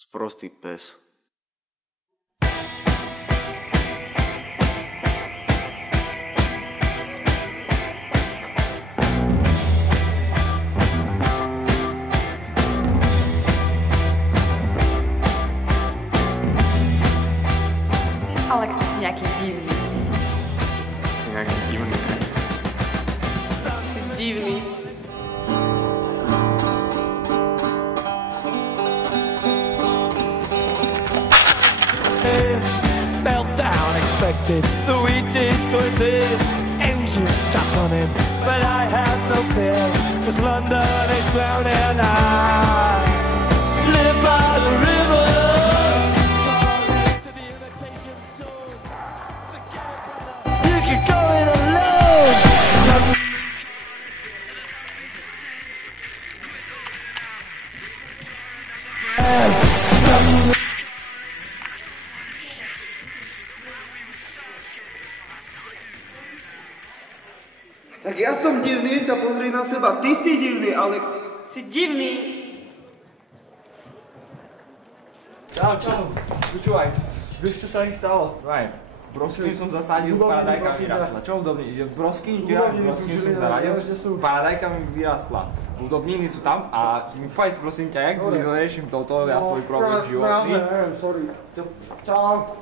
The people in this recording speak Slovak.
Sprostý pes. Alex, si nejaký divný. Nejaký divný. Si divný. Meltdown expected, the wheat is going thin. Engine stuck on him, but I have no fear, 'cause London is drowning. I live by the river, calling to the imitation soul. You can go it alone. Tak ja som divný, sa pozri na seba. Ty si divný, ale... Si divný. Čau. Počúvaj, vieš čo sa mi stalo? Broskyň som zasadil, paradajka mi vyrastla. Čo hudobní? Broskyň som zaradil, paradajka mi vyrastla. Hudobniny sú tam a mi povedz prosím ťa, jak vyriešim toto, ja svoj problém životný. Sorry. Čau.